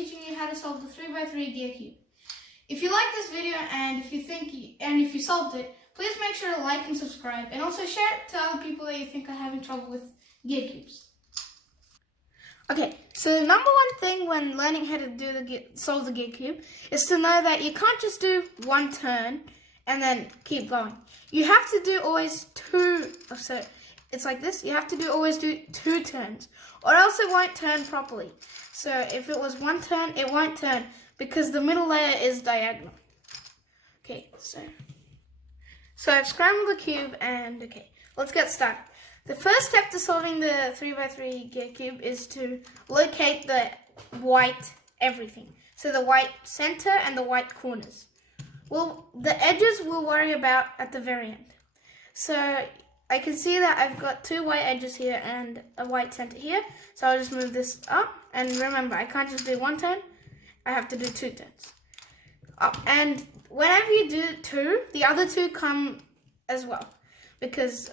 teaching you how to solve the 3x3 gear cube. If you like this video and if you solved it, please make sure to like and subscribe, and also share it to other people that you think are having trouble with gear cubes. Okay, so the number one thing when learning how to solve the gear cube is to know that you can't just do one turn and then keep going. You have to do always two. So it's like this. You have to always do 2 turns, or else it won't turn properly. So if it was 1 turn, it won't turn because the middle layer is diagonal. Okay, so I've scrambled the cube, and okay, let's get started. The first step to solving the 3x3 gear cube is to locate the white everything. So the white center and the white corners. Well, the edges we'll worry about at the very end. So I can see that I've got 2 white edges here and a white center here. So I'll just move this up. And remember, I can't just do 1 turn. I have to do 2 turns. And whenever you do 2, the other 2 come as well, because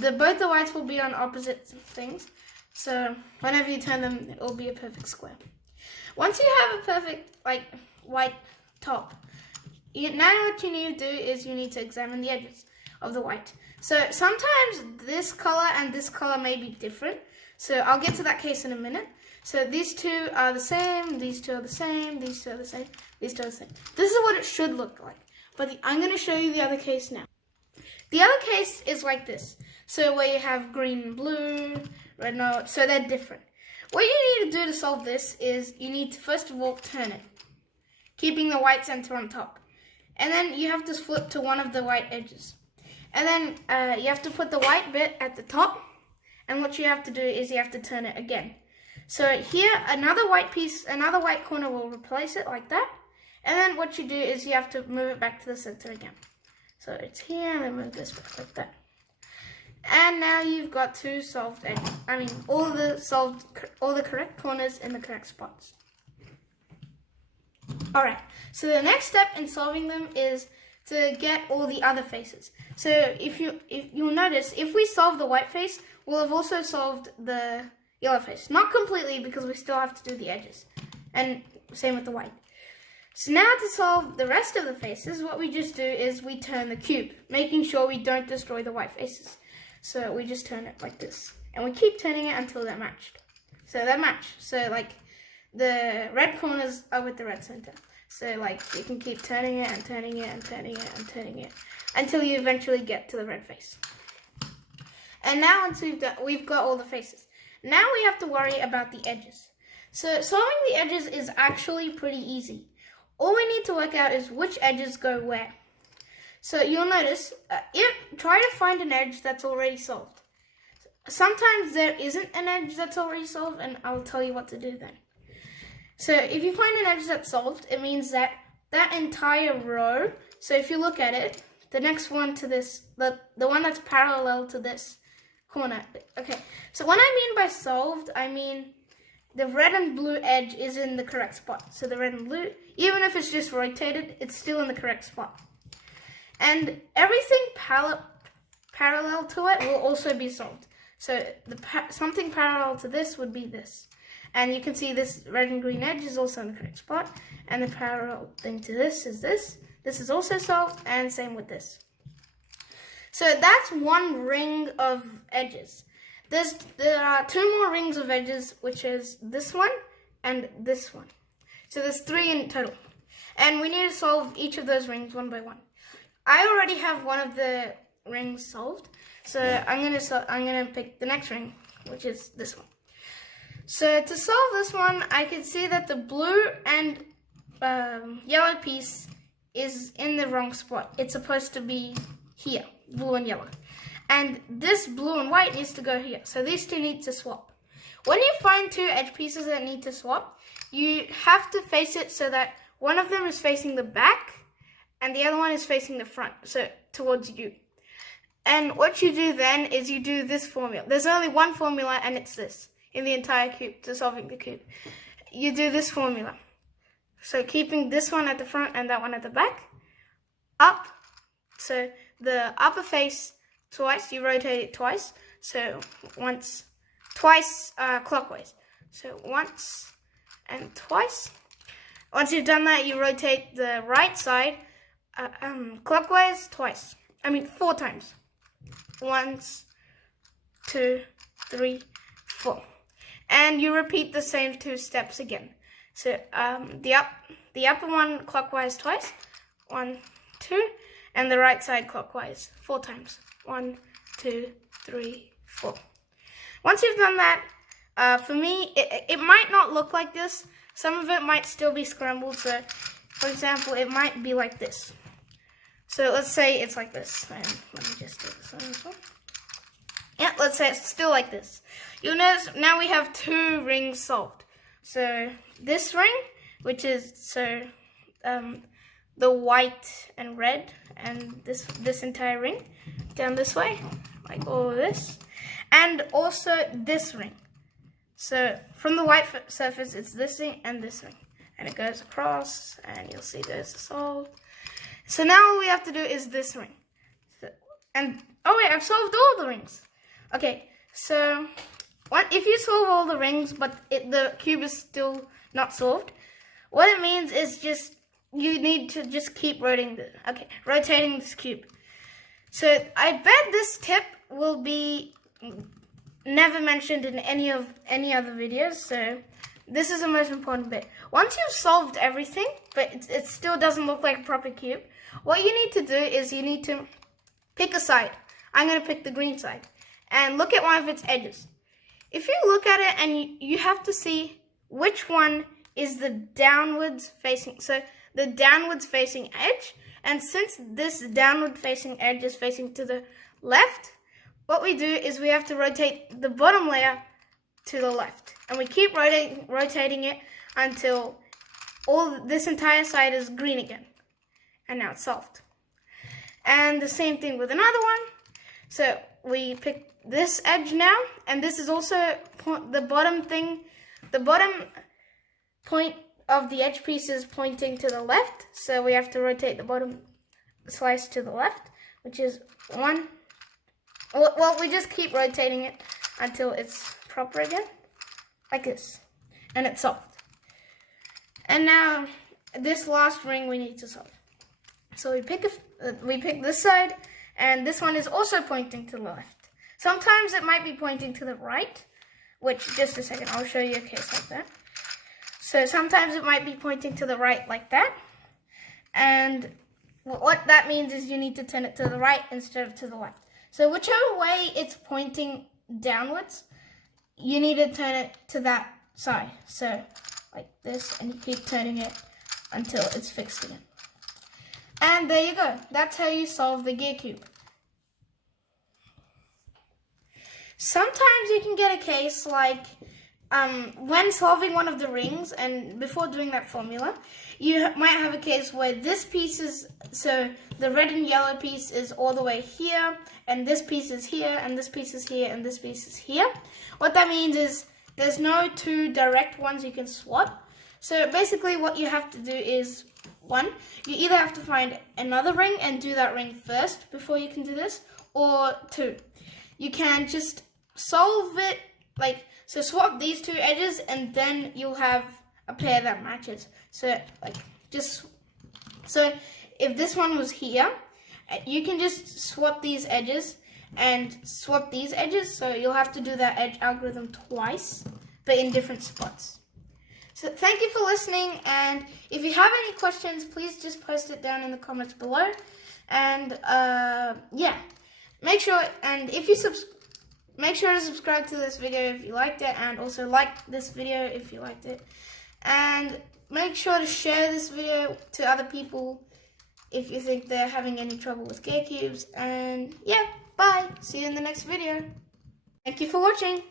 both the whites will be on opposite things. So whenever you turn them, it will be a perfect square. Once you have a perfect white top, now what you need to do is you need to examine the edges of the white. So sometimes this color and this color may be different. So I'll get to that case in a minute. So these 2 are the same, these 2 are the same, these 2 are the same, these 2 are the same. This is what it should look like. But I'm going to show you the other case now. The other case is like this. So where you have green and blue, red and orange, so they're different. What you need to do to solve this is you need to first of all turn it, keeping the white center on top. And then you have to flip to one of the white edges. And then you have to put the white bit at the top. And what you have to do is you have to turn it again. So here, another white corner will replace it like that. And then what you do is you have to move it back to the center again. So it's here, and then move this back like that. And now you've got 2 solved edges. I mean, all the correct corners in the correct spots. Alright, so the next step in solving them is to get all the other faces. So if you'll notice, if we solve the white face, we'll have also solved the yellow face. Not completely, because we still have to do the edges. And same with the white. So now to solve the rest of the faces, what we just do is we turn the cube, making sure we don't destroy the white faces. So we just turn it like this. And we keep turning it until they're matched. So they're matched. So the red corners are with the red center. So you can keep turning it and turning it and turning it and turning it until you eventually get to the red face. And now once we've got all the faces. Now we have to worry about the edges. So solving the edges is actually pretty easy. All we need to work out is which edges go where. So you'll notice, try to find an edge that's already solved. Sometimes there isn't an edge that's already solved, and I'll tell you what to do then. So if you find an edge that's solved, it means that that entire row, so if you look at it, the next one to this, the one that's parallel to this corner. Okay, so what I mean by solved, I mean the red and blue edge is in the correct spot. So the red and blue, even if it's just rotated, it's still in the correct spot. And everything parallel to it will also be solved. So something parallel to this would be this. And you can see this red and green edge is also in the correct spot. And the parallel thing to this is this. This is also solved, and same with this. So that's one ring of edges. There are 2 more rings of edges, which is this one and this one. So there's 3 in total. And we need to solve each of those rings one by one. I already have one of the rings solved. So I'm gonna pick the next ring, which is this one. So to solve this one, I can see that the blue and yellow piece is in the wrong spot. It's supposed to be here, blue and yellow. And this blue and white needs to go here. So these 2 need to swap. When you find 2 edge pieces that need to swap, you have to face it so that one of them is facing the back and the other one is facing the front, so towards you. And what you do then is you do this formula. There's only one formula, and it's this in the entire cube to solving the cube. You do this formula. So keeping this one at the front and that one at the back, up. So the upper face twice, you rotate it twice. So twice clockwise. So once and twice Once you've done that, you rotate the right side clockwise twice. 4 times. 1, 2, 3, 4. And you repeat the same 2 steps again. So the upper one clockwise twice. 1, 2. And the right side clockwise 4 times. 1, 2, 3, 4. Once you've done that, for me, it might not look like this. Some of it might still be scrambled. So, for example, it might be like this. So let's say it's like this. And let me just do this one as well. Yeah, let's say it's still like this. You'll notice now we have 2 rings solved. So this ring, which is the white and red, and this entire ring down this way, like all of this, and also this ring. So from the white surface, it's this ring and this ring, and it goes across, and you'll see those are solved. So now all we have to do is this ring. Oh wait, I've solved all the rings. Okay, so if you solve all the rings, but the cube is still not solved, what it means is just you need to just keep rotating this cube. So I bet this tip will be never mentioned in any other videos. So this is the most important bit. Once you've solved everything, but it still doesn't look like a proper cube, what you need to do is you need to pick a side. I'm going to pick the green side. And look at one of its edges. If you look at it and you have to see which one is the downwards facing, so the downwards facing edge, and since this downward facing edge is facing to the left, what we do is we have to rotate the bottom layer to the left. And we keep rotating it until this entire side is green again. And now it's solved. And the same thing with another one. So we pick this edge now, and this is also the bottom point of the edge piece is pointing to the left, so we have to rotate the bottom slice to the left, which is 1. Well, we just keep rotating it until it's proper again, like this, and it's solved. And now this last ring we need to solve. So we pick this side, and this one is also pointing to the left. Sometimes it might be pointing to the right, which, just a second, I'll show you a case like that. So sometimes it might be pointing to the right like that. And what that means is you need to turn it to the right instead of to the left. So whichever way it's pointing downwards, you need to turn it to that side. So like this, and you keep turning it until it's fixed again. And there you go. That's how you solve the gear cube. Sometimes you can get a case like when solving one of the rings, and before doing that formula, you might have a case where this piece is, so the red and yellow piece is all the way here, and this piece is here, and this piece is here, and this piece is here. What that means is there's no 2 direct ones you can swap. So basically what you have to do is, 1, you either have to find another ring and do that ring first before you can do this, or 2, you can just solve it, so swap these 2 edges and then you'll have a pair that matches. So if this one was here, you can just swap these edges and swap these edges, so you'll have to do that edge algorithm twice, but in different spots. So thank you for listening, and if you have any questions, please just post it down in the comments below. And yeah, make sure to subscribe to this video if you liked it, and also like this video if you liked it. And make sure to share this video to other people if you think they're having any trouble with gear cubes. And yeah, bye. See you in the next video. Thank you for watching.